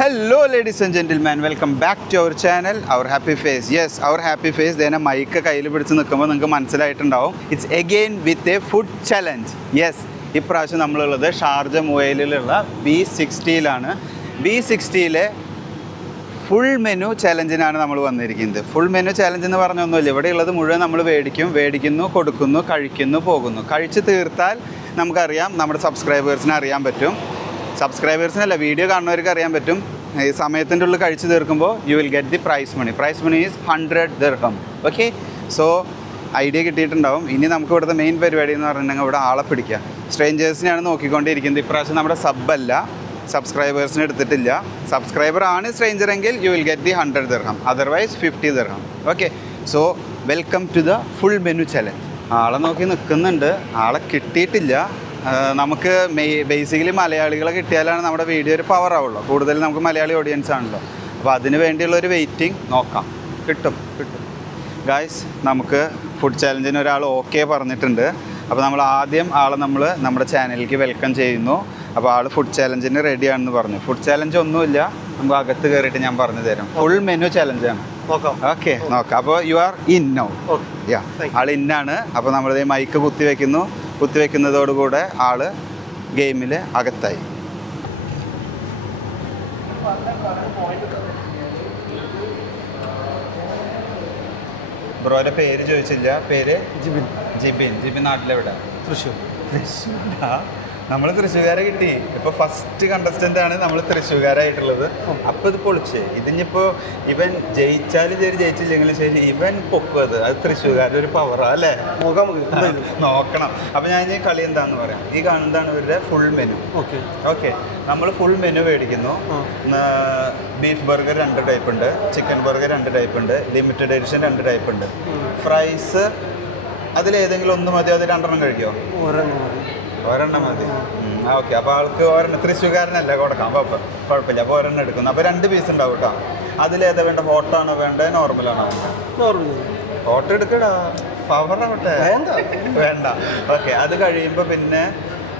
Hello ladies and gentlemen, welcome back to our channel, our happy face. Yes, our happy face. Then a mic കയ്യിൽ പിടിച്ച് നിൽക്കുമ്പോൾ നിങ്ങൾക്ക് മനസ്സിലായിട്ടുണ്ടാവും. It's again with a food challenge. Yes, ഇപ്രാവശ്യം നമ്മളുള്ളത് Sharjah മുവൈലിലുള്ള B60യിലാണ്. B60യിലെ full menu ചലഞ്ചിനാണ് നമ്മൾ വന്നിരിക്കുന്നത്. Full menu challenge എന്ന് പറഞ്ഞൊന്നുമില്ല. ഇവിടെയുള്ളത് മുഴുവൻ നമ്മൾ മേടിക്കുന്നു, കൊടുക്കുന്നു, കഴിക്കുന്നു, പോകുന്നു. കഴിച്ച് തീർത്താൽ നമുക്കറിയാം, നമ്മുടെ സബ്സ്ക്രൈബേഴ്സിനെ അറിയാൻ പറ്റും. സബ്സ്ക്രൈബേഴ്സിനല്ല, വീഡിയോ കാണുന്നവർക്ക് അറിയാൻ പറ്റും. ഈ സമയത്തിൻ്റെ ഉള്ളിൽ കഴിച്ച് തീർക്കുമ്പോൾ you will get the prize money is 100 dirham. Okay, so idea കിട്ടിയിട്ടുണ്ടാവും. ഇനി നമുക്ക് ഇവിടുത്തെ മെയിൻ പരിപാടി എന്ന് പറഞ്ഞിട്ടുണ്ടെങ്കിൽ ഇവിടെ ആളെ പിടിക്കുക. സ്ട്രേഞ്ചേഴ്സിനെയാണ് നോക്കിക്കൊണ്ടിരിക്കുന്നത്. ഇപ്രാവശ്യം നമ്മുടെ സബ്ബല്ല, സബ്സ്ക്രൈബേഴ്സിനെ എടുത്തിട്ടില്ല. സബ്സ്ക്രൈബർ ആണ് സ്ട്രേഞ്ചർ എങ്കിൽ you will get the 100 dirham, otherwise 50 dirham. Okay, so welcome to the full menu challenge. ആളെ നോക്കി നിൽക്കുന്നുണ്ട്, ആളെ കിട്ടിയിട്ടില്ല. നമുക്ക് ബേസിക്കലി മലയാളികളെ കിട്ടിയാലാണ് നമ്മുടെ വീഡിയോ ഒരു പവർ ആവുള്ളൂ. കൂടുതൽ നമുക്ക് മലയാളി ഓഡിയൻസ് ആണല്ലോ. അപ്പോൾ അതിന് വേണ്ടിയുള്ളൊരു വെയിറ്റിംഗ് നോക്കാം. കിട്ടും. ഗായ്സ്, നമുക്ക് ഫുഡ് ചാലഞ്ചിന് ഒരാൾ ഓക്കെ പറഞ്ഞിട്ടുണ്ട്. അപ്പോൾ നമ്മൾ ആദ്യം ആളെ നമ്മുടെ ചാനലിലേക്ക് വെൽക്കം ചെയ്യുന്നു. അപ്പോൾ ആൾ ഫുഡ് ചാലഞ്ചിന് റെഡിയാണെന്ന് പറഞ്ഞു. ഫുഡ് ചാലഞ്ച് ഒന്നുമില്ല, നമുക്ക് അകത്ത് കയറിയിട്ട് ഞാൻ പറഞ്ഞു തരാം. Full menu ചാലഞ്ചാണ്. ഓക്കെ, നോക്കാം. അപ്പോൾ യു ആർ ഇൻ നൗ. യാ, ആൾ ഇന്നാണ്. അപ്പോൾ നമ്മളിത് മൈക്ക് കുത്തിവെക്കുന്നതോടുകൂടെ ആള് ഗെയിമിൽ അകത്തായി. ബ്രോയുടെ പേര് ചോദിച്ചില്ല. പേര് ജിബിൻ. നാട്ടിലെവിടെ? തൃശ്ശൂർ. നമ്മൾ തൃശ്ശൂർകാരെ കിട്ടി. ഇപ്പോൾ ഫസ്റ്റ് കണ്ടസ്റ്റൻ്റ് ആണ് നമ്മൾ തൃശ്ശൂർകാരായിട്ടുള്ളത്. അപ്പോൾ ഇത് പൊളിച്ച്. ഇതിനിപ്പോൾ ഇവൻ ജയിച്ചാലും ശരി, ജയിച്ചില്ലെങ്കിലും ശരി, ഇവൻ പൊക്കുന്നത് അത് തൃശ്ശൂർകാരുടെ ഒരു പവറാണ് അല്ലേ? നോക്കണം. അപ്പോൾ ഞാൻ ഈ കളി എന്താണെന്ന് പറയാം. ഈ കാണുന്നതാണ് ഇവരുടെ ഫുൾ മെനു. ഓക്കെ, നമ്മൾ ഫുൾ മെനു മേടിക്കുന്നു. ബീഫ് ബർഗർ 2 ടൈപ്പ് ഉണ്ട്, ചിക്കൻ ബർഗർ 2 ടൈപ്പ് ഉണ്ട്, ലിമിറ്റഡ് എഡിഷൻ 2 ടൈപ്പ് ഉണ്ട്. ഫ്രൈസ് അതിലേതെങ്കിലും ഒന്ന് മതി, അത് 2 എണ്ണം കഴിക്കുമോ? ഒരെണ്ണം മതി. ഓക്കെ, അപ്പോൾ ആൾക്ക് ഒരെണ്ണം, തൃശ്ശൂർകാരനല്ല കൊടുക്കാം, അപ്പോൾ കുഴപ്പമില്ല. അപ്പോൾ ഒരെണ്ണം എടുക്കുന്നു. അപ്പോൾ 2 പീസ് ഉണ്ടാവും കേട്ടോ. അതിലേതാ വേണ്ട? ഹോട്ടാണോ വേണ്ടത്, നോർമലാണോ വേണ്ടത്? ഹോട്ട് എടുക്കടാ, പവർ ആവട്ടെ. വേണ്ട. ഓക്കെ, അത് കഴിയുമ്പോൾ പിന്നെ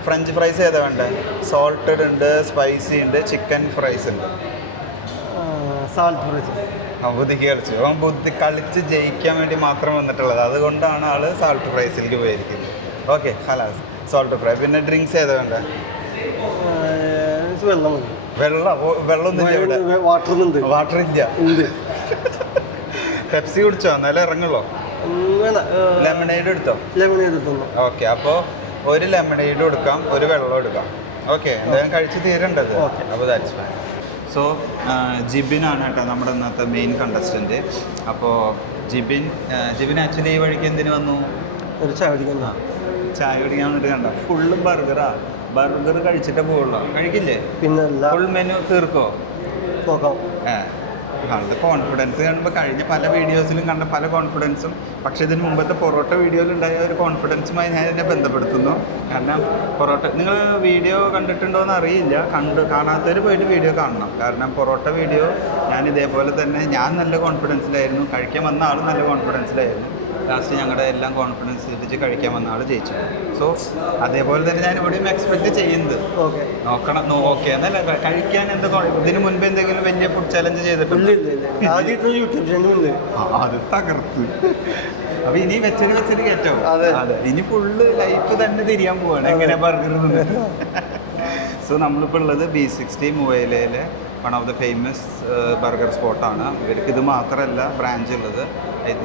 ഫ്രഞ്ച് ഫ്രൈസ് ഏതാ വേണ്ടത്? സോൾട്ടഡ് ഉണ്ട്, സ്പൈസി ഉണ്ട്, ചിക്കൻ ഫ്രൈസ് ഉണ്ട്. ബുദ്ധി കളിച്ച് ജയിക്കാൻ വേണ്ടി മാത്രം വന്നിട്ടുള്ളത്. അതുകൊണ്ടാണ് ആള് സാൾട്ട് ഫ്രൈസിലേക്ക് പോയിരിക്കുന്നത്. ഓക്കെ, ഹലാസ് സോൾട്ട് ഫ്രൈ. പിന്നെ ഡ്രിങ്ക്സ് ഏതാ വേണ്ട? വെള്ളമൊന്നുമില്ല. വാട്ടർ ഇല്ല. പെപ്സി കുടിച്ചോ? എന്നാലും ഇറങ്ങുള്ളൂ. ലെമണേഡ് എടുത്തോ? ഓക്കെ, അപ്പോൾ ഒരു ലെമണേഡ് എടുക്കാം, ഒരു വെള്ളം എടുക്കാം. ഓക്കെ, എന്തായാലും കഴിച്ച് തീരേണ്ടത്. അപ്പോൾ ദാറ്റ്സ് ഫൈൻ. സോ ജിബിനാണ് കേട്ടോ നമ്മുടെ ഇന്നത്തെ മെയിൻ കണ്ടസ്റ്റൻറ്റ്. അപ്പോൾ ജിബിൻ ആക്ച്വലി ഈ വഴിക്ക് എന്തിനു വന്നു? ഒരു ചായ കുടിക്കാൻ വന്നിട്ട് കണ്ട ഫുള്ള് ബർഗർ കഴിച്ചിട്ടേ പോവുള്ളൂ. കഴിക്കില്ലേ? പിന്നെ ഫുൾ മെനു തീർക്കോ? ആളുടെ കോൺഫിഡൻസ് കാണുമ്പോൾ കഴിഞ്ഞ പല വീഡിയോസിലും കണ്ട പല കോൺഫിഡൻസും, പക്ഷേ ഇതിന് മുമ്പത്തെ പൊറോട്ട വീഡിയോയിലുണ്ടായ ഒരു കോൺഫിഡൻസുമായി ഞാൻ എന്നെ ബന്ധപ്പെടുത്തുന്നു. കാരണം പൊറോട്ട നിങ്ങൾ വീഡിയോ കണ്ടിട്ടുണ്ടോയെന്ന് അറിയില്ല. കാണാത്തവർ പോയിട്ട് വീഡിയോ കാണണം. കാരണം പൊറോട്ട വീഡിയോ ഞാൻ ഇതേപോലെ തന്നെ ഞാൻ നല്ല കോൺഫിഡൻസിലായിരുന്നു, കഴിക്കാൻ വന്ന ആളും നല്ല കോൺഫിഡൻസിലായിരുന്നു. ലാസ്റ്റ് ഞങ്ങളുടെ എല്ലാം കോൺഫിഡൻസ് തിരിച്ച് കഴിക്കാൻ വന്ന ആൾ ജയിച്ചു. സോ അതേപോലെ തന്നെ ഞാൻ ഇവിടെയും എക്സ്പെക്ട് ചെയ്യുന്നത്. നോക്കണം. ഓക്കെ, എന്നല്ല കഴിക്കാൻ എന്താ ഇതിന് മുൻപ് എന്തെങ്കിലും വലിയ ഫുഡ് ചലഞ്ച് ചെയ്തിട്ടുണ്ട്? അത് തകർത്ത്. അപ്പൊ ഇനി വെച്ചൊരു കയറ്റോ? അതെ, ഇനി ഫുള്ള് ലൈഫ് തന്നെ തിരിയാൻ പോവാണ് എങ്ങനെ ബർഗർ. സോ നമ്മളിപ്പോൾ ഉള്ളത് B60 മുവൈലയിലെ one of the famous burger സ്പോട്ടാണ്. ഇവർക്ക് ഇത് മാത്രമല്ല ബ്രാഞ്ച് ഉള്ളത്.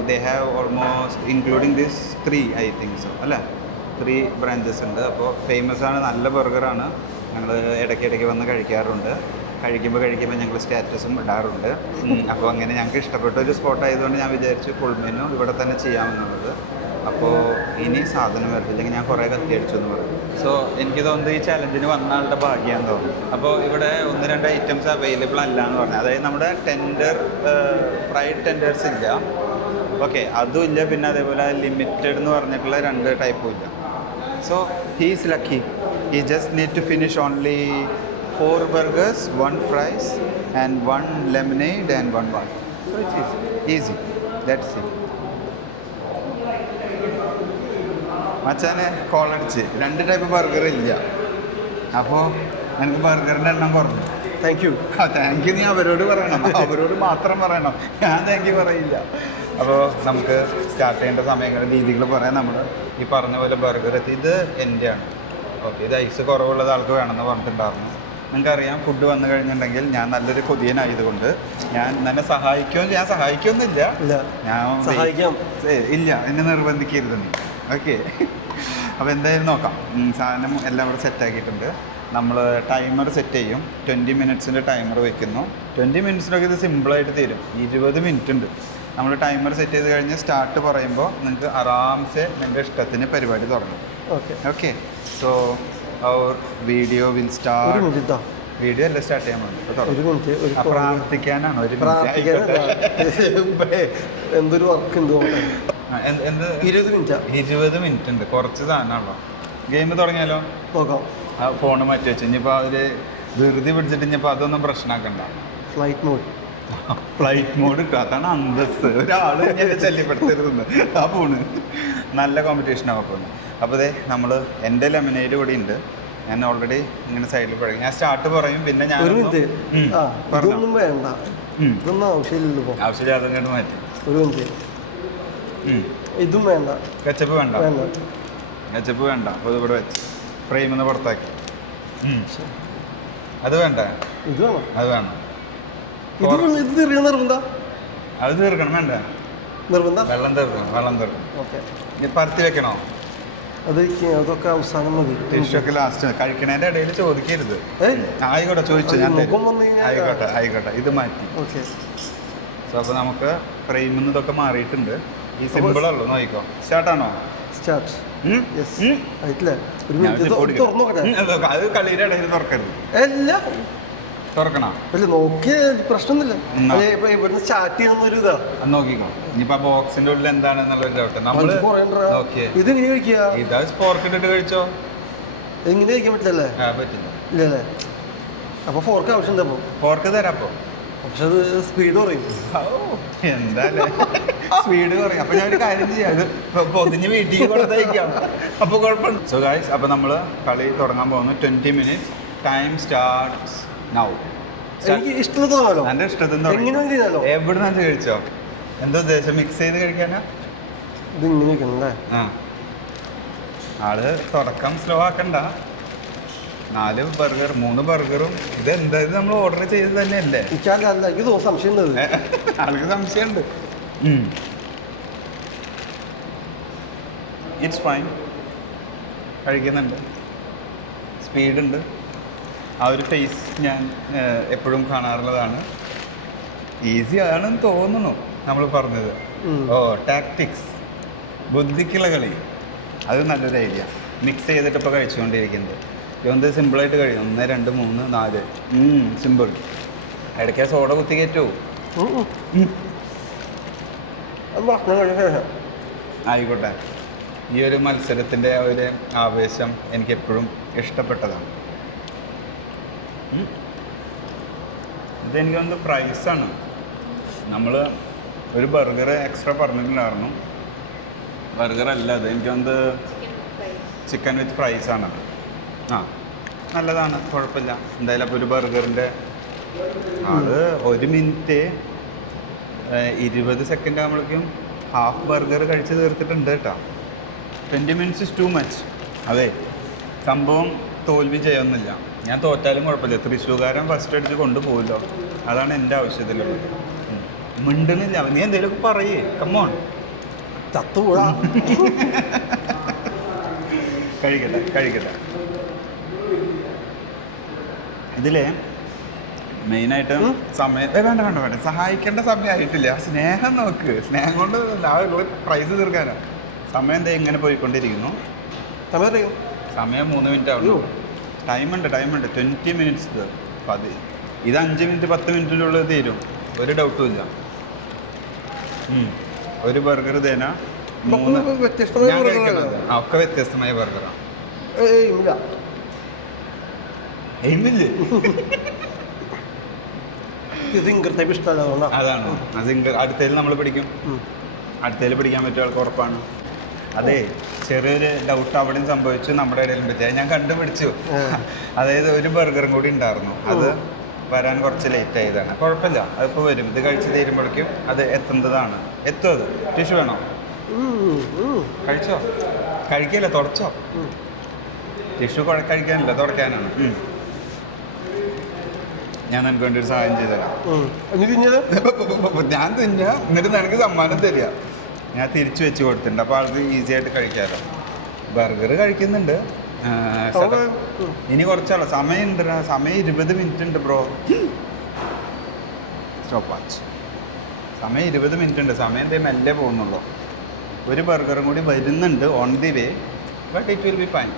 They have almost including this 3 I think so അല്ലേ, 3 ബ്രാഞ്ചസ് ഉണ്ട്. അപ്പോൾ ഫേമസ് ആണ്, നല്ല ബർഗറാണ്. ഞങ്ങൾ ഇടയ്ക്കിടയ്ക്ക് വന്ന് കഴിക്കാറുണ്ട്. കഴിക്കുമ്പോൾ ഞങ്ങൾ സ്റ്റാറ്റസും ഇടാറുണ്ട്. അപ്പോൾ അങ്ങനെ ഞങ്ങൾക്ക് ഇഷ്ടപ്പെട്ട ഒരു സ്പോട്ടായതുകൊണ്ട് ഞാൻ വിചാരിച്ചു ഫുൾ മെനു ഇവിടെ തന്നെ ചെയ്യാമെന്നുള്ളത്. അപ്പോൾ ഇനി സാധനം വരത്തില്ലെങ്കിൽ ഞാൻ കുറേ കത്തിയടിച്ചു എന്ന് പറയും. സോ എനിക്ക് തോന്നുന്നത് ഈ ചലഞ്ചിന് വന്ന ആളുടെ ഭാഗ്യമാണെന്ന് തോന്നുന്നു. അപ്പോൾ ഇവിടെ 1-2 ഐറ്റംസ് അവൈലബിൾ അല്ല എന്ന് പറഞ്ഞു. അതായത് നമ്മുടെ ഫ്രൈഡ് ടെൻഡേഴ്സ് ഇല്ല. ഓക്കെ, അതും ഇല്ല. പിന്നെ അതേപോലെ ലിമിറ്റഡ് എന്ന് പറഞ്ഞിട്ടുള്ള 2 ടൈപ്പും ഇല്ല. So he is lucky. He just need to finish only 4 burgers, 1 fries and 1 lemonade and 1 water. So it's easy. Let's see. മച്ചാനെ കോളടിച്ച് 2 ടൈപ്പ് ബർഗർ ഇല്ല. അപ്പോൾ എനിക്ക് ബർഗറിൻ്റെ എണ്ണം കുറഞ്ഞു. Thank you. താങ്ക് യു നീ അവരോട് പറയണം, അവരോട് മാത്രം പറയണം, ഞാൻ താങ്ക് യു പറയില്ല. അപ്പോൾ നമുക്ക് സ്റ്റാർട്ട് ചെയ്യേണ്ട സമയങ്ങൾ രീതികൾ പറയാൻ നമ്മൾ ഈ പറഞ്ഞ പോലെ ബർഗർ എത്തി. ഇത് എൻ്റെയാണ്. ഓക്കെ, ഇത് ഐസ് കുറവുള്ളത് ആൾക്ക് വേണമെന്ന് പറഞ്ഞിട്ടുണ്ടായിരുന്നു. നിങ്ങൾക്കറിയാം ഫുഡ് വന്നു കഴിഞ്ഞിട്ടുണ്ടെങ്കിൽ ഞാൻ നല്ലൊരു കൊതിയനായതുകൊണ്ട് ഞാൻ എന്നെ സഹായിക്കൊന്നുമില്ല. ഞാൻ ഇല്ല, എന്നെ നിർബന്ധിക്കരുത് നീ. ഓക്കെ, അപ്പോൾ എന്തായാലും നോക്കാം. സാധനം എല്ലാം ഇവിടെ സെറ്റാക്കിയിട്ടുണ്ട്. നമ്മൾ ടൈമർ സെറ്റ് ചെയ്യും. 20 മിനിറ്റ്സിൻ്റെ ടൈമർ വെക്കുന്നു. 20 മിനിറ്റ്സിലൊക്കെ ഇത് സിമ്പിളായിട്ട് തീരും. 20 മിനിറ്റ് ഉണ്ട്. നമ്മൾ ടൈമർ സെറ്റ് ചെയ്ത് കഴിഞ്ഞ് സ്റ്റാർട്ട് പറയുമ്പോൾ നിങ്ങൾക്ക് ആറാംസെ നിങ്ങളുടെ ഇഷ്ടത്തിന് പരിപാടി തുടങ്ങും. Okay, so our video will start. Video അല്ല സ്റ്റാർട്ട് ചെയ്യാൻ പോകുന്നത്, പ്രാർത്ഥിക്കാനാണ്. എന്തൊരു വർക്ക് ഉണ്ട്. 20 മിനിറ്റ് ഉണ്ട്. കുറച്ച് സാധനമാണല്ലോ. ഗെയിം തുടങ്ങിയാലോ? നോക്കാം. ആ ഫോണ് മാറ്റി വെച്ചു. ഇനിയിപ്പോൾ അവർ ധൃതി പിടിച്ചിട്ട് ഇനിയിപ്പോൾ അതൊന്നും പ്രശ്നമാക്കണ്ട. ഫ്ലൈറ്റ് മോഡ് ഇട്ടു. അതാണ് അന്തസ്. ഒരാൾ എന്നെ ശല്യപ്പെടുത്തരുതെന്ന്. ആ ഫോണ് നല്ല കോമ്പറ്റീഷനാണ് പോകുന്നത്. അപ്പോൾ അതെ, നമ്മൾ എൻ്റെ ലെമനേഡ് കൂടി ഉണ്ട്. ഞാൻ ഓൾറെഡി ഇങ്ങനെ സൈഡിൽ പഠിക്കും. ഞാൻ സ്റ്റാർട്ട് പറയും, പിന്നെ ഞാൻ ഇതൊന്നും വേണ്ട, ഇതൊന്നും ആവശ്യമില്ലല്ലോ. ആവശ്യമില്ല, അതങ്ങോട്ട് മാറ്റി. ഒരു മിനിറ്റ്, ഇതും വേണ്ട. കച്ചപ്പ് വേണ്ട, കച്ചപ്പ് വേണ്ട. അപ്പോൾ ഇത് ഇവിടെ വെച്ച് ഫ്രെയിമിൽ നിന്ന് പുറത്താക്കി. അത് വേണ്ട, ഇത് വേണം. അത് വേണം. അത് തീർക്കണം. വേണ്ട, വെള്ളം തീർക്കണം. വെള്ളം തീർക്കണം. ഇനി പരത്തി വെക്കണോ? അതൊക്കെ അവസാനം മതി. ടിഷൊക്കെ ലാസ്റ്റ്. കഴിക്കണേൻ്റെ ഇടയിൽ ചോദിക്കരുത്. ആയിക്കോട്ടെ, ചോദിച്ചു ഞാൻ. ആയിക്കോട്ടെ, ഇത് മാറ്റി. സോ അപ്പോൾ നമുക്ക് ഫ്രെയിമിൽ നിന്ന് ഇതൊക്കെ മാറിയിട്ടുണ്ട്. ഈ സിമ്പിളല്ലോ, നോക്കിക്കോ. സ്റ്റാർട്ടാണോ? അത് കളിയുടെ ഇടയിൽ തുറക്കരുത്. തുറക്കണം. നോക്കിയ പ്രശ്നമൊന്നുമില്ല. ഇവിടുന്ന് സ്റ്റാർട്ട് ചെയ്യണമെന്നൊരു ഇതാ. നോക്കിക്കോ. ഇനിയിപ്പോ ബോക്സിന്റെ ഉള്ളിൽ എന്താണെന്നുള്ള ഡൗട്ട്. നമ്മള് ഇത് എങ്ങനെ കഴിക്കുക? ഇതാ ഫോർക്ക് ഇട്ടിട്ട് കഴിച്ചോ. എങ്ങനെ കഴിക്കാൻ പറ്റില്ലല്ലേ? പറ്റില്ല. ഇല്ലല്ലേ? അപ്പൊ ഫോർക്ക് ആവശ്യമുണ്ട്. അപ്പൊ ഫോർക്ക് തരാപ്പോ. പക്ഷെ അത് സ്പീഡ് കുറയും. എന്തായാലും സ്പീഡ് കുറയും. അപ്പൊ ഞാൻ ഒരു കാര്യം ചെയ്യാം, ഇത് പൊതിഞ്ഞ് വീട്ടിൽ കൊടുത്തയക്കാം. അപ്പൊ കുഴപ്പമില്ല. സോ ഗൈസ്, അപ്പൊ നമ്മള് കളി തുടങ്ങാൻ പോകുന്നു. 20 മിനിറ്റ്സ്. Time starts now. എനിക്ക് ഇഷ്ടമുള്ളതോ? എന്റെ ഇഷ്ടത്തിന് എവിടെ നിന്ന് കഴിച്ചോ? എന്താ ഉദ്ദേശം? മിക്സ് ചെയ്ത് കഴിക്കാനാ? ഇത് ഇങ്ങനെ കഴിക്കണല്ലേ? ആള് തുടക്കം സ്ലോ ആക്കണ്ട. 4 ബർഗർ, 3 ബർഗറും. ഇത് എന്തായാലും നമ്മൾ ഓർഡർ ചെയ്തത് തന്നെയല്ലേ? ആൾക്ക് സംശയമുണ്ട്. It's fine. കഴിക്കുന്നുണ്ട്, സ്പീഡുണ്ട്. ആ ഒരു ഫേസ് ഞാൻ എപ്പോഴും കാണാറുള്ളതാണ്. ഈസി ആണെന്ന് തോന്നുന്നു നമ്മൾ പറഞ്ഞത്. ടാക്ടിക്സ്, ബുദ്ധിക്കുള്ള കളി, അത് നല്ലൊരു ഐഡിയ. മിക്സ് ചെയ്തിട്ട് ഇപ്പോൾ കഴിച്ചുകൊണ്ടിരിക്കുന്നത്. ഇതൊന്ന് സിമ്പിളായിട്ട് കഴിയും. 1 2 3 4. സിമ്പിൾ. ഇടയ്ക്ക് സോഡ കുത്തി കയറ്റുമോ? ആയിക്കോട്ടെ. ഈ ഒരു മത്സരത്തിൻ്റെ ആ ഒരു ആവേശം എനിക്ക് എപ്പോഴും ഇഷ്ടപ്പെട്ടതാണ്. ഇതെനിക്ക് വന്ന് പ്രൈസാണ്. നമ്മൾ ഒരു ബർഗർ എക്സ്ട്രാ പറഞ്ഞിട്ടുണ്ടായിരുന്നു. ബർഗർ അല്ല അത്, എനിക്ക് വന്ന് ചിക്കൻ വിത്ത് ഫ്രൈസാണ്. നല്ലതാണ്, കുഴപ്പമില്ല. എന്തായാലും അപ്പോൾ ഒരു ബർഗറിൻ്റെ അത് 1 മിനിറ്റ് 20 സെക്കൻഡ് ആകുമ്പോഴേക്കും ഹാഫ് ബർഗർ കഴിച്ച് തീർത്തിട്ടുണ്ട് കേട്ടോ. 20 മിനിറ്റ്സ് ഇസ് ടു മച്ച്. അതെ, സംഭവം തോൽവി ചെയ്യൊന്നുമില്ല. ഞാൻ തോറ്റാലും കുഴപ്പമില്ല. തൃശ്ശൂർകാരൻ ഫസ്റ്റ് അടിച്ച് കൊണ്ടുപോകുമല്ലോ, അതാണ് എൻ്റെ ആവശ്യത്തിലുള്ളത്. മിണ്ടുന്നില്ല. നീ എന്തെങ്കിലുമൊക്കെ പറയേ. കമ്മോൺ. ചത്തുകൂടാ. കഴിക്കട്ടെ. ഇതിൽ മെയിനായിട്ട് സമയം വേണ്ട സഹായിക്കേണ്ട സമയമായിട്ടില്ല. സ്നേഹം നോക്ക്. സ്നേഹം കൊണ്ട് പ്രൈസ് തീർക്കാനാണ്. സമയം എന്താ ഇങ്ങനെ പോയിക്കൊണ്ടിരിക്കുന്നു. സമയം 3 മിനിറ്റ് ആവുന്നു. ടൈമുണ്ട് 20 മിനിറ്റ്സ്. ഇത് 5 മിനിറ്റ് 10 മിനിറ്റിനുള്ളിൽ തീരും, ഒരു ഡൗട്ടും ഇല്ല. ഒരു ബർഗർ തേന 3 ഒക്കെ വ്യത്യസ്തമായ ബർഗറാണ്. എയിമില്ലേ? അതാണ് അടുത്തതിൽ നമ്മൾ പിടിക്കും. അടുത്തതിൽ പിടിക്കാൻ പറ്റിയ ആൾക്ക് ഉറപ്പാണ്. അതെ, ചെറിയൊരു ഡൗട്ട് അവിടെയും സംഭവിച്ചു, നമ്മുടെ ഇടയിലും പറ്റി. അത് ഞാൻ കണ്ടുപിടിച്ചു. അതായത് ഒരു ബർഗറും കൂടി ഉണ്ടായിരുന്നു. അത് വരാൻ കുറച്ച് ലേറ്റ് ആയതാണ്. കുഴപ്പമില്ല, അതിപ്പോൾ വരും. ഇത് കഴിച്ച് തീരുമ്പോഴേക്കും അത് എത്തുന്നതാണ്. എത്തും. അത് ടിഷ്യൂ വേണോ? കഴിച്ചോ? കഴിക്കില്ല, തുടച്ചോ? ടിഷ്യൂ കഴിക്കാനില്ല, തുടയ്ക്കാനാണ്. ഞാൻ നിനക്ക് വേണ്ടി ഒരു സഹായം ചെയ്തുതരാം. ഞാൻ തിന്നാ, എന്നിട്ട് നിനക്ക് സമ്മാനം തരിക. ഞാൻ തിരിച്ചു വെച്ച് കൊടുത്തിട്ടുണ്ട്, അപ്പോൾ ആൾക്ക് ഈസി ആയിട്ട് കഴിക്കാമല്ലോ. ബർഗർ കഴിക്കുന്നുണ്ട്. ഇനി കുറച്ചാളോ സമയമുണ്ട്. സമയം 20 മിനിറ്റ് ഉണ്ട് ബ്രോ. Stop watch. സമയം 20 മിനിറ്റ് ഉണ്ട്. സമയം എന്തേ മെല്ലെ പോകുന്നുള്ളൂ. ഒരു ബർഗറും കൂടി വരുന്നുണ്ട് on the way, but it will be fine.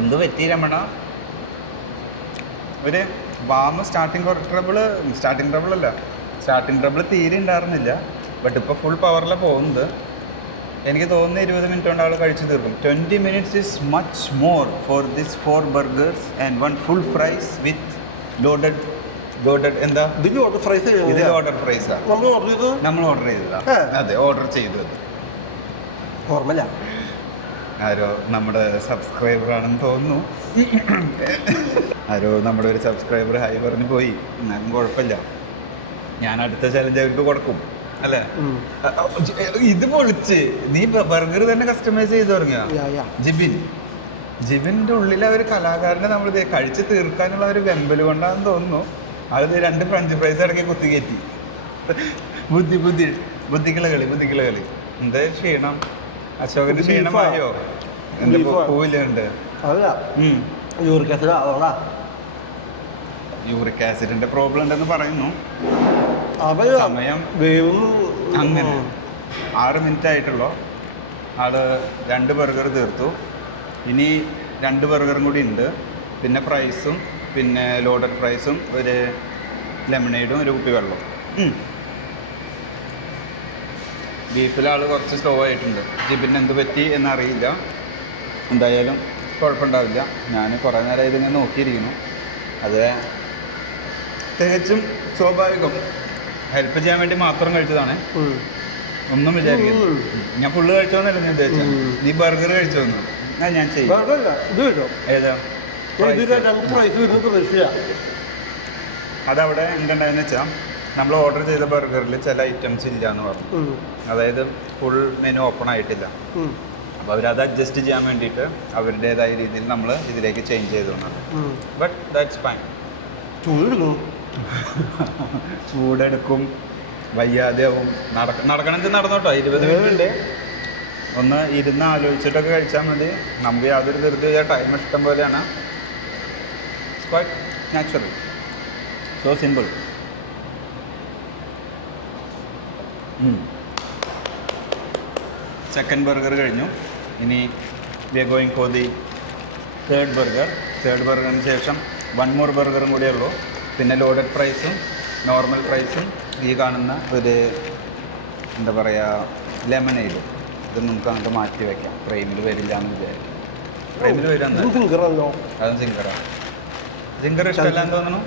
എന്ത് പറ്റി രമണ? ഒരു വാമ സ്റ്റാർട്ടിങ് ട്രബിൾ തീരെ ഉണ്ടായിരുന്നില്ല. ബട്ട് ഇപ്പോൾ ഫുൾ പവറിലാണ് പോകുന്നത്. എനിക്ക് തോന്നുന്നു 20 മിനിറ്റ് കൊണ്ട് ആൾ കഴിച്ചു തീർക്കും. 20 minutes is much more for this 4 burgers and 1 full fries with loaded എന്താ ഇത്? ഓർഡർ ഫ്രൈസാണ് നമ്മൾ ഓർഡർ ചെയ്തതാണ്. അതെ, ഓർഡർ ചെയ്തത്. ഓർമ്മല്ല, ആരോ നമ്മുടെ സബ്സ്ക്രൈബറാണെന്ന് തോന്നുന്നു. ആരോ നമ്മുടെ ഒരു സബ്സ്ക്രൈബർ ഹായ് പറഞ്ഞു പോയി. എന്നാലും കുഴപ്പമില്ല, ഞാൻ അടുത്ത ചലഞ്ച് അവർക്ക് കൊടുക്കും അല്ലേ? ഇത് പൊളിച്ച് നീ ബർഗർ തന്നെ കസ്റ്റമൈസ് ചെയ്ത് തുടങ്ങിയ ജിബിൻ്റെ ഉള്ളിൽ അവർ കലാകാരനെ നമ്മൾ കഴിച്ച് തീർക്കാനുള്ള ഒരു വെമ്പൽ കൊണ്ടാണെന്ന് തോന്നുന്നു. അത് 2 ഫ്രഞ്ച് ഫ്രൈസ് ഇടയ്ക്ക് കുത്തിക്കയറ്റി. ബുദ്ധിക്കുള്ള കളി. എന്താ ക്ഷീണം? അശോകന്റെ ക്ഷീണമായോ? എന്താ പോവില്ലുണ്ട്? യൂറിക് ആസിഡിന്റെ പ്രോബ്ലം ഉണ്ടെന്ന് പറയുന്നു. സമയം അങ്ങനെ 6 മിനിറ്റ് ആയിട്ടുള്ളൂ. ആള് 2 ബർഗർ തീർത്തു. ഇനി 2 ബർഗറും കൂടി ഉണ്ട്. പിന്നെ ഫ്രൈസും, പിന്നെ ലോഡഡ് ഫ്രൈസും, ഒരു ലെമണേഡും, ഒരു കുപ്പി വെള്ളവും. ബീഫിൽ കുറച്ച് സ്ലോ ആയിട്ടുണ്ട്. ജിബിന് എന്ത് പറ്റി എന്നറിയില്ല. എന്തായാലും കുഴപ്പമുണ്ടാവില്ല. ഞാൻ കുറേ നേരം ഇതിനെ നോക്കിയിരിക്കുന്നു. അത് തികച്ചും സ്വാഭാവികം. ഹെൽപ്പ് ചെയ്യാൻ വേണ്ടി മാത്രം കഴിച്ചതാണ്. ഒന്നും വിചാരിക്കുന്നു. ഞാൻ ഫുള്ള് കഴിച്ചോന്നല്ല ഞാൻ ഉദ്ദേശിച്ചത്. നീ ബർഗർ കഴിച്ചോന്നു ഞാൻ ചെയ്യും. ഏതാ അതവിടെ എന്തുണ്ടായെന്ന് വെച്ചാൽ നമ്മൾ ഓർഡർ ചെയ്ത ബർഗറിൽ ചില ഐറ്റംസ് ഇല്ല എന്ന് പറഞ്ഞു. അതായത് ഫുൾ മെനു ഓപ്പൺ ആയിട്ടില്ല. അപ്പോൾ അവരത് അഡ്ജസ്റ്റ് ചെയ്യാൻ വേണ്ടിയിട്ട് അവരുടേതായ രീതിയിൽ നമ്മൾ ഇതിലേക്ക് ചേഞ്ച് ചെയ്തുകൊണ്ടാണ്. But that's fine. ചൂടെടുക്കും, വയ്യാതെയാവും. നടക്കണമെന്ന് നടന്നോട്ടോ. 20 മിനിറ്റ് ഉണ്ട്. ഒന്ന് ഇരുന്ന് ആലോചിച്ചിട്ടൊക്കെ കഴിച്ചാൽ മതി. നമുക്ക് യാതൊരു ധൃതി ചെയ്യാൻ ടൈം ഇഷ്ടം പോലെയാണ്. It's quite natural, so simple. Second burger കഴിഞ്ഞു. ഇനി we are going for the third burger. Third ബർഗറിന് ശേഷം 1 മോർ ബർഗറും കൂടിയേ ഉള്ളൂ. പിന്നെ ലോഡഡ് ഫ്രൈസും നോർമൽ ഫ്രൈസും ഈ കാണുന്ന ഒരു എന്താ പറയുക ലെമണേഡ്. ഇത് നമുക്ക് അങ്ങോട്ട് മാറ്റി വയ്ക്കാം. ഫ്രെയിമിൽ വരില്ല എന്ന് വിചാരിക്കും. ഫ്രെയിമിൽ വരുമെന്ന് അതും സിംഗറാണ്. സിംഗർ ഇഷ്ടമല്ലാന്ന് തോന്നുന്നു.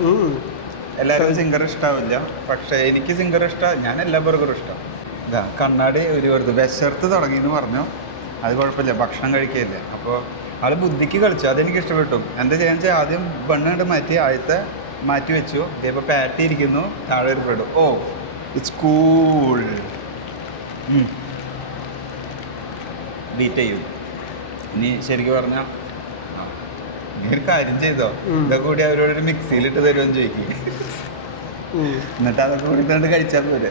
എല്ലാവരും സിംഗർ ഇഷ്ടാവില്ല, പക്ഷേ എനിക്ക് സിംഗർ ഇഷ്ടമാണ്. ഞാൻ എല്ലാ ബർഗറും ഇഷ്ടം. ഇതാ കണ്ണാടി ഒരു വിശർത്ത് തുടങ്ങിയെന്ന് പറഞ്ഞു. അത് കുഴപ്പമില്ല, ഭക്ഷണം കഴിക്കില്ല. അപ്പോൾ ആൾ ബുദ്ധിക്ക് കളിച്ചു, അതെനിക്ക് ഇഷ്ടപ്പെട്ടു. എന്താ ചെയ്യാന്ന് വെച്ചാൽ ആദ്യം ബണ്ണ് കണ്ട് മാറ്റി ആദ്യത്തെ മാറ്റി വെച്ചു. ഇതിപ്പോൾ പാറ്റി ഇരിക്കുന്നു, താഴെ ഒരു bread. Oh it's cool. Beat ചെയ്യും. ഇനി ശരിക്കും പറഞ്ഞാൽ ഒരു കാര്യം ചെയ്തോ, ഇതൊക്കെ കൂടി അവരോടൊരു മിക്സിയിലിട്ട് തരുമെന്ന് ചോദിക്കും. എന്നിട്ട് അതൊക്കെ കൂടി കണ്ട് കഴിച്ചാൽ പോലെ.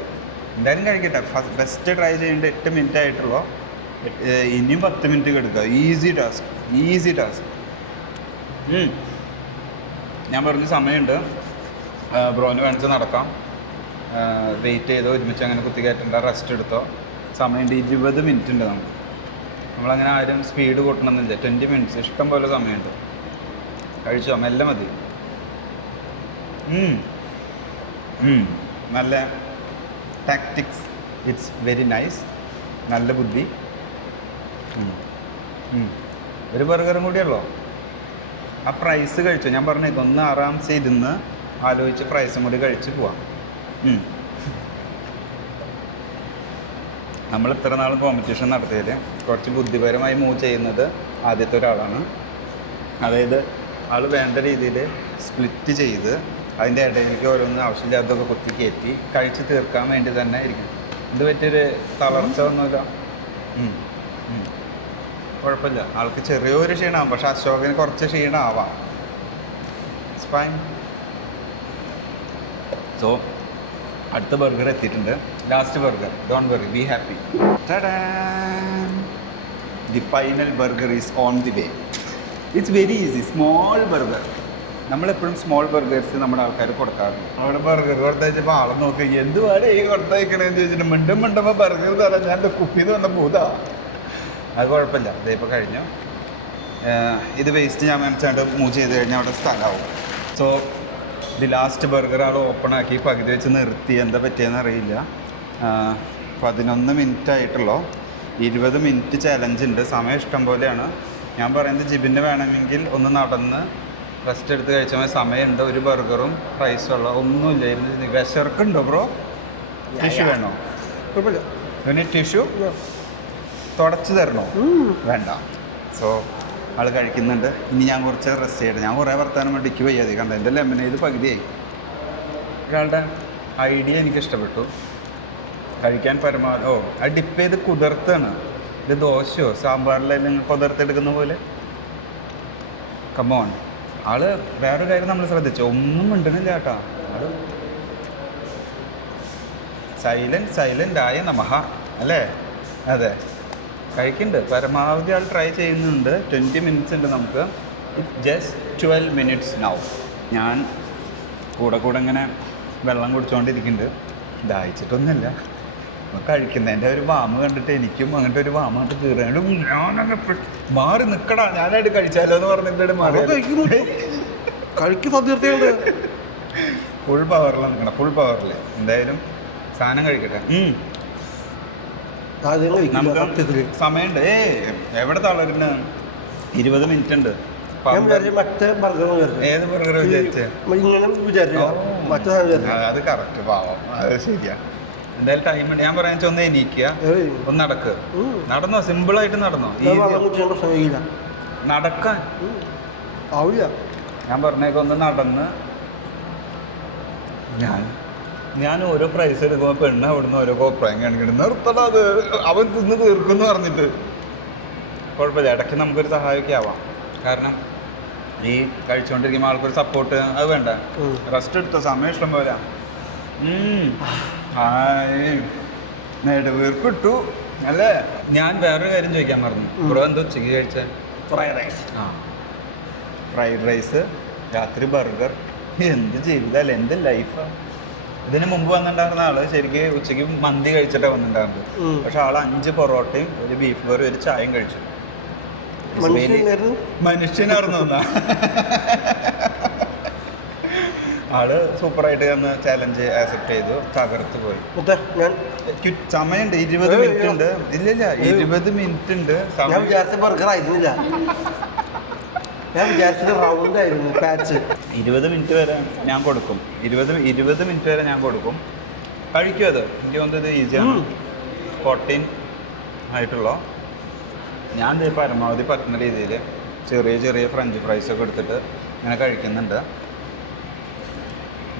എന്തായാലും കഴിക്കട്ടെ. ബെസ്റ്റ് ട്രൈ ചെയ്യേണ്ട 8 മിനിറ്റ് ആയിട്ടുള്ളൂ. ഇനിയും 10 മിനിറ്റ് എടുക്കുക. Easy task. ഞാൻ പറഞ്ഞ സമയമുണ്ട്. ബ്രോന് വേണിച്ച് നടക്കാം. വെയിറ്റ് ചെയ്തോ, ഒരുമിച്ച് അങ്ങനെ കുത്തി കയറ്റണ്ട, റെസ്റ്റ് എടുത്തോ. സമയമുണ്ട്. 20 മിനിറ്റ് ഉണ്ട്. നമ്മളങ്ങനെ ആരും സ്പീഡ് കൂട്ടണമെന്നില്ല. 20 മിനിറ്റ്സ് ഇഷ്ടം പോലെ സമയമുണ്ട്. കഴിച്ചോ, മെല്ലെ മതി. നല്ല ടാക്ടിക്സ്. It's very nice. നല്ല ബുദ്ധി. ഒരു ബർഗറും കൂടിയല്ലോ. ആ ഫ്രൈസ് കഴിച്ചു. ഞാൻ പറഞ്ഞേക്കും ഒന്ന് ആറാംസെ ഇരുന്ന് ആലോചിച്ച് ഫ്രൈസും കൂടി കഴിച്ച് പോവാം. നമ്മൾ ഇത്ര നാൾ കോമ്പറ്റീഷൻ നടത്തിയതിൽ കുറച്ച് ബുദ്ധിപരമായി മൂവ് ചെയ്യുന്നത് ആദ്യത്തെ ഒരാളാണ്. അതായത് ആൾ വേണ്ട രീതിയിൽ സ്പ്ലിറ്റ് ചെയ്ത് അതിൻ്റെ ഇടയിലേക്ക് ഓരോന്ന് ആവശ്യമില്ലാത്തതൊക്കെ കുത്തി കയറ്റി കഴിച്ച് തീർക്കാൻ വേണ്ടി തന്നെ ഇരിക്കും. ഇത് പറ്റിയൊരു തളർച്ച ഒന്നുമില്ല. കുഴപ്പമില്ല. ആൾക്ക് ചെറിയൊരു ക്ഷീണമാവും, പക്ഷെ അശോകന് കുറച്ച് ക്ഷീണമാവാം. ഫൈൻ. സോ അടുത്ത ബർഗർ എത്തിയിട്ടുണ്ട്. Last burger. Don't worry, be happy. The final burger is on the way. It's very easy. Small burger. നമ്മളെപ്പോഴും സ്മോൾ ബർഗേഴ്സ് നമ്മുടെ ആൾക്കാർ കൊടുക്കാറുണ്ട്. അവിടെ ബർഗർ കൊടുത്തയച്ചപ്പോൾ ആളെ നോക്കി എന്തുവാണ് ഈ കൊടുത്തയക്കണേന്ന് ചോദിച്ചിട്ട് മിണ്ടുമ്പോൾ ബർഗർ തരാം, ഞാൻ എൻ്റെ കുപ്പിന്ന് വന്ന പൂതാ. അത് കുഴപ്പമില്ല. ഇതിപ്പോൾ കഴിഞ്ഞു. ഇത് വേസ്റ്റ് ഞാൻ മനസ്സിലായിട്ട് മൂവ് ചെയ്ത് കഴിഞ്ഞാൽ അവിടെ സ്ഥലമാവും. സോ ദി ലാസ്റ്റ് ബർഗർ ആൾ ഓപ്പൺ ആക്കി പകുതി വെച്ച് നിർത്തി. എന്താ പറ്റിയെന്ന് അറിയില്ല. 11 മിനിറ്റ് ആയിട്ടുള്ളൂ. 20 മിനിറ്റ് ചലഞ്ച് ഉണ്ട്. സമയം ഇഷ്ടം പോലെയാണ്. ഞാൻ പറയുന്നത് ജിബിന് വേണമെങ്കിൽ ഒന്ന് നടന്ന് റെസ്റ്റ് എടുത്ത് കഴിച്ചാൽ മതി. സമയമുണ്ട്. ഒരു ബർഗറും റൈസും ഉള്ള ഒന്നുമില്ല. വിശർക്കുണ്ടോ ബ്രോ? ടിഷ്യൂ വേണോ? പിന്നെ ടിഷ്യൂ തുടച്ച് തരണോ? വേണ്ട. സോ ആൾ കഴിക്കുന്നുണ്ട്. ഇനി ഞാൻ കുറച്ച് റെസ്റ്റ് ചെയ്യട്ടെ. ഞാൻ കുറേ വർത്താനം വേണ്ടിക്ക് വയ്യാതെ കണ്ട എൻ്റെ ലെമനേത് പകുതിയായി. ഒരാളുടെ ഐഡിയ എനിക്ക് ഇഷ്ടപ്പെട്ടു. കഴിക്കാൻ പരമാവധി അത് ഡിപ്പ് ചെയ്ത് കുതിർത്താണ്. ഇത് ദോശയോ സാമ്പാറിലെല്ലാം കുതിർത്തെടുക്കുന്ന പോലെ. കമോൺ. ആള് വേറൊരു കാര്യം നമ്മൾ ശ്രദ്ധിച്ചു, ഒന്നും മിണ്ടണില്ല കേട്ടോ. ആള് സൈലൻ്റ് ആയ നമഹ അല്ലേ? അതെ, കഴിക്കുന്നുണ്ട്. പരമാവധി ആൾ ട്രൈ ചെയ്യുന്നുണ്ട്. 20 മിനിറ്റ്സ് ഉണ്ട് നമുക്ക്. It's just 12 minutes now. ഞാൻ കൂടെ ഇങ്ങനെ വെള്ളം കുടിച്ചുകൊണ്ടിരിക്കുന്നുണ്ട്. ദാഹിച്ചിട്ടൊന്നുമില്ല. കഴിക്കുന്നതിൻ്റെ ഒരു വാമ കണ്ടിട്ട് എനിക്കും അങ്ങനത്തെ ഒരു വാമ കണ്ടിട്ട് കീറാണ്ട് ഞാനങ്ങനെ മാറി നിൽക്കടാ, ഞാനായിട്ട് കഴിച്ചാലോ എന്ന് പറഞ്ഞിട്ട് മാറി ഫുൾ പവറിൽ നിൽക്കണം. ഫുൾ പവറിൽ എന്തായാലും സാധനം കഴിക്കട്ടെ. നമുക്ക് സമയമുണ്ട്. എവിടെ തളരുന്ന 20 മിനിറ്റ് ഉണ്ട്. ഏത് ബർഗർ വിചാരിച്ചേ? അത് കറക്റ്റ് പാവം. അത് ശരിയാ. എന്തായാലും ടൈം ഉണ്ട്. ഞാൻ പറയാൻ ഒന്ന് എണീക്കുക, ഒന്ന് നടക്ക്. നടന്നോ? സിമ്പിളായിട്ട് നടന്നോ? നടക്കാൻ ഞാൻ പറഞ്ഞേക്കാം. ഒന്ന് നടന്ന് ഞാൻ ഓരോ പ്രൈസ് എടുക്കുമ്പോൾ പെണ്ണ് അവിടുന്ന് ഓരോ കോപ്രായം കാണിക്കണം. നിർത്തണം, അത് അവൻ തിന്ന് തീർക്കുമെന്ന് പറഞ്ഞിട്ട്. കുഴപ്പമില്ല, ഇടയ്ക്ക് നമുക്കൊരു സഹായമൊക്കെ ആവാം. കാരണം ഈ കഴിച്ചുകൊണ്ടിരിക്കുമ്പോൾ ആൾക്കൊരു സപ്പോർട്ട് അത് വേണ്ട. റെസ്റ്റ് എടുത്തോ, സമയം ഇഷ്ടം പോലെ. നെടുവീർക്കിട്ടു അല്ലേ? ഞാൻ വേറൊരു കാര്യം ചോദിക്കാൻ പറഞ്ഞു. ബ്രോ എന്തോ ഉച്ചയ്ക്ക് കഴിച്ച? ഫ്രൈഡ് റൈസ്, രാത്രി ബർഗർ. എന്ത് ജീവിതമല്ലേ, എന്ത് ലൈഫാണ്. ഇതിന് മുമ്പ് വന്നിട്ടുണ്ടായിരുന്ന ആള് ശരിക്കും ഉച്ചയ്ക്ക് മന്തി കഴിച്ചിട്ടാണ് വന്നിട്ടുണ്ടായിരുന്നത്. പക്ഷെ ആള് 5 പൊറോട്ടയും ഒരു ബീഫ് കറി ഒരു ചായയും കഴിച്ചു. മനുഷ്യനായിരുന്നു എന്നാ. ആള് സൂപ്പറായിട്ട് അന്ന് ചാലഞ്ച് ആക്സെപ്റ്റ് ചെയ്തു, തകർത്ത് പോയി. സമയമുണ്ട്, 20 മിനിറ്റ് ഉണ്ട്. ഇല്ലില്ല, 20 മിനിറ്റ് ഉണ്ട്. ഞാൻ വിചാരിച്ചത് റൗണ്ട് ആയിരുന്നു പാച്ച്. 20 മിനിറ്റ് വരെ ഞാൻ കൊടുക്കും. 20 മിനിറ്റ് വരെ ഞാൻ കൊടുക്കും. കഴിക്കും. അത് എനിക്ക് തോന്നുന്നത് ഈസിയാണ്. 14 ആയിട്ടുള്ളൂ. ഞാൻ പരമാവധി പറ്റുന്ന രീതിയിൽ ചെറിയ ഫ്രഞ്ച് ഫ്രൈസൊക്കെ എടുത്തിട്ട് ഇങ്ങനെ കഴിക്കുന്നുണ്ട്.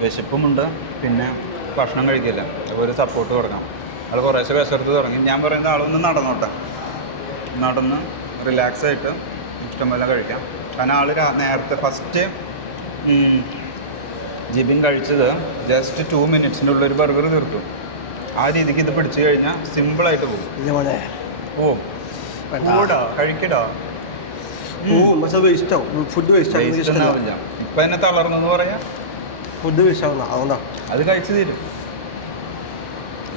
വിശപ്പുമുണ്ട്, പിന്നെ ഭക്ഷണം കഴിക്കില്ല. അപ്പോൾ ഒരു സപ്പോർട്ട് കൊടുക്കണം. ആൾ കുറേശ്ശെ വിശർത്ത് തുടങ്ങി. ഞാൻ പറയുന്ന ആളൊന്ന് നടന്നോട്ടെ, നടന്ന് റിലാക്സായിട്ട് ഇഷ്ടംപോലെ കഴിക്കാം. കാരണം ആൾ നേരത്തെ ഫസ്റ്റ് ജിബിൻ കഴിച്ചത് ജസ്റ്റ് 2 മിനിറ്റ്സിൻ്റെ ഉള്ളൊരു ബർഗർ തീർത്തു. ആ രീതിക്ക് ഇത് പിടിച്ചു കഴിഞ്ഞാൽ സിമ്പിളായിട്ട് പോകും. കഴിക്കടാ. ഫുഡ് വേസ്റ്റ് ആവില്ല. ഇപ്പം എന്നെ തളർന്നെന്ന് പറയാം. ഫുഡ് വേസ്റ്റ് അത് കഴിച്ചു തീരും.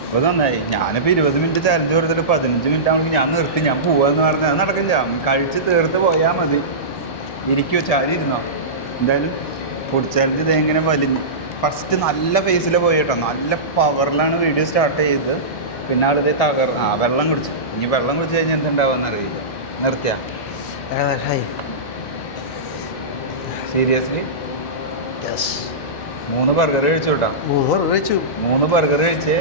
ഇപ്പോൾ നന്നായി. ഞാനിപ്പോൾ 20 മിനിറ്റ് ചാലഞ്ച് കൊടുത്തിട്ട് 15 മിനിറ്റ് ആണെങ്കിൽ ഞാൻ നിർത്തി, ഞാൻ പോവാന്ന് പറഞ്ഞാൽ അത് നടക്കില്ല. കഴിച്ച് തീർത്ത് പോയാൽ മതി. ഇരിക്കുമോ? ചാരി ഇരുന്നോ? എന്തായാലും ഫുഡ് ചാലഞ്ച് ഇതെങ്ങനെ വലിഞ്ഞ് ഫസ്റ്റ് നല്ല ഫേസിൽ പോയി കേട്ടോ. നല്ല പവറിലാണ് വീഡിയോ സ്റ്റാർട്ട് ചെയ്തത്. പിന്നെ ആളിത് വെള്ളം കുടിച്ചു. ഇനി വെള്ളം കുടിച്ച് കഴിഞ്ഞാൽ എന്തുണ്ടാവുമെന്ന് അറിയില്ല. നിർത്തിയാ? സീരിയസ്ലി 3 ബർഗർ കഴിച്ചു കേട്ടോ. 3 ബർഗർ കഴിച്ച്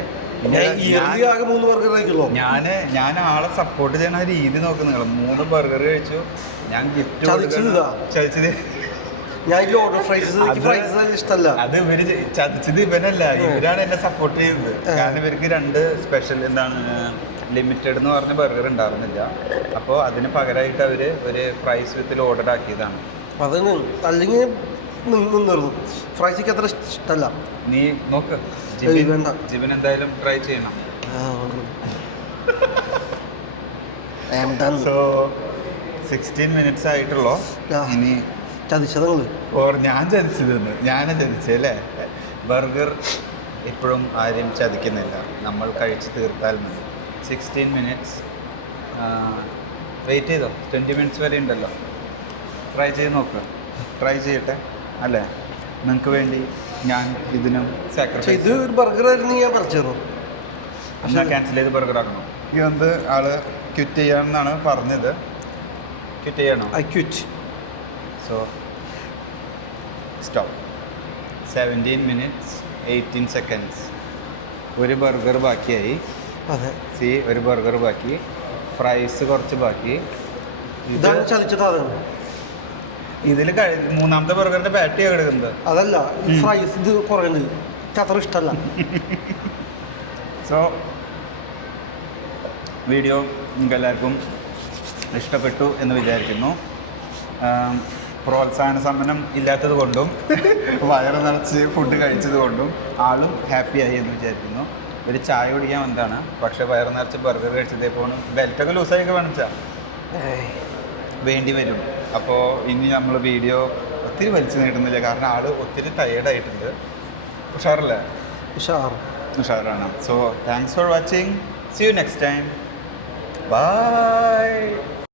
ഞാൻ ആളെ സപ്പോർട്ട് ചെയ്യുന്ന രീതി നോക്കുന്ന 3 ബർഗർ കഴിച്ചു. ഞാൻ ഗിഫ്റ്റ് ചതിച്ചത് ഞാൻ ഈ ഓർഡർ ഫ്രൈസസ് എനിക്ക് ഫ്രൈസസ് നല്ല ഇഷ്ടമല്ല. അത് ഇവര് ചതിച്ചത് ഇവനല്ല, ഇവരാണ് എന്നെ സപ്പോർട്ട് ചെയ്യുന്നത്. കാരണം ഇവർക്ക് 2 സ്പെഷ്യൽ എന്താണ് ലിമിറ്റഡ് എന്ന് പറഞ്ഞ ബർഗർ ഉണ്ടായിരുന്നില്ല. അപ്പോൾ അതിന് പകരമായിട്ട് അവർ ഒരു ഫ്രൈസ് വിത്തിൽ ഓർഡർ ആക്കിയതാണ്. അതാണ്, അല്ലെങ്കിൽ നിന്നിരുന്നു. ഫ്രൈസിക്ക് അത്ര ഇഷ്ടമല്ല. നീ നോക്ക്, വേണ്ട, ജിബിൻ എന്തായാലും ട്രൈ ചെയ്യണം. സോ 16 minutes ആയിട്ടുള്ളൂ. ഇനി ചതിച്ചതങ്ങള് ഞാൻ ചതിച്ചതെന്ന് ഞാനാ ചതിച്ചല്ലേ. ബർഗർ ഇപ്പോഴും ആരും ചതിക്കുന്നില്ല, നമ്മൾ കഴിച്ച് തീർത്താൽ മതി. 16 minutes വെയിറ്റ് ചെയ്തോ. 20 minutes വരെ ഉണ്ടല്ലോ. ട്രൈ ചെയ്ത് നോക്ക്. ട്രൈ ചെയ്യട്ടെ അല്ലേ? നിങ്ങൾക്ക് വേണ്ടി ഞാൻ ഇതിനും സാക്രിഫൈസ്. ഇത് ഒരു ബർഗർ ആയിരുന്നു ഞാൻ പറിച്ചു. പക്ഷേ ക്യാൻസൽ ചെയ്ത് ബർഗർ ആക്കണം. ഇത് ആള് ക്വിറ്റ് ചെയ്യാമെന്നാണ് പറഞ്ഞത്. ക്വിറ്റ് ചെയ്യണോ? I quit. So stop. 17 minutes 18 seconds. ഒരു ബർഗർ ബാക്കിയായി. അതെ, ഒരു ബർഗർ ബാക്കി, ഫ്രൈസ് കുറച്ച് ബാക്കി. ഇതാണ് ചതിച്ചത്. അതാണ് ഇതിൽ മൂന്നാമത്തെ ബർഗറിന്റെ പാറ്റിയാണ് കിടക്കുന്നത്. അതല്ല, ഫ്രൈസ് ഇത് കുറയുന്നത് എനിക്ക് അത്ര ഇഷ്ടമല്ല. സോ വീഡിയോ നിങ്ങൾക്ക് എല്ലാവർക്കും ഇഷ്ടപ്പെട്ടു എന്ന് വിചാരിക്കുന്നു. പ്രോത്സാഹന സമ്പന്നം ഇല്ലാത്തത് കൊണ്ടും വയറ് നിറച്ച് ഫുഡ് കഴിച്ചത് കൊണ്ടും ആളും ഹാപ്പിയായി എന്ന് വിചാരിക്കുന്നു. ഒരു ചായ കുടിക്കാൻ വന്നതാണ്, പക്ഷേ വയറ് നിറച്ച് ബർഗർ കഴിച്ചതേ പോകണം. ബെൽറ്റൊക്കെ ലൂസായൊക്കെ വേണിച്ചാൽ വേണ്ടി വരും. അപ്പോൾ ഇനി നമ്മൾ വീഡിയോ ഒത്തിരി വലിച്ചു നീട്ടുന്നില്ല, കാരണം ആൾ ഒത്തിരി ടയേർഡായിട്ടുണ്ട്. ഉഷാറല്ലേ? ഉഷാറാണ്. So thanks for watching. See you next time. By.